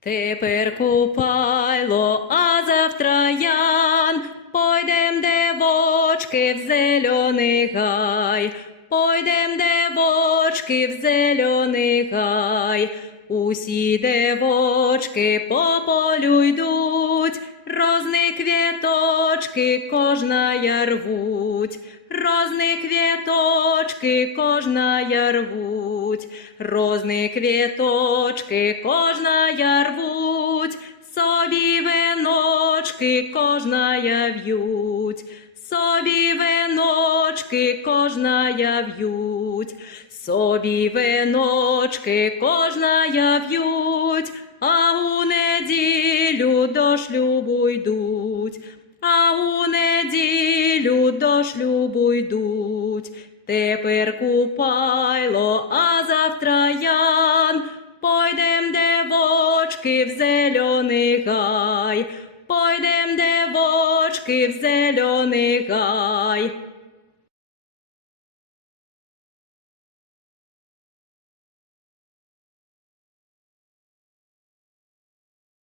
Тепер купайло, а завтра ян, пойдем девочки в зелений гай, пойдем девочки в зелений гай. Усі девочки по полю йдуть, розни квіточки кожная рвуть, розни квіточки кожная рвуть, розни квіточки кожная рвуть, собі веночки кожная в'ють, собі веночки кожная в'ють, собі веночки кожная в'ють, а у неділю до шлюбу йдуть, а у неділю до шлюбу йдуть. Тепер купайло, а завтра ян, пойдем девочки в зелений гай, пойдем девочки в зелений гай.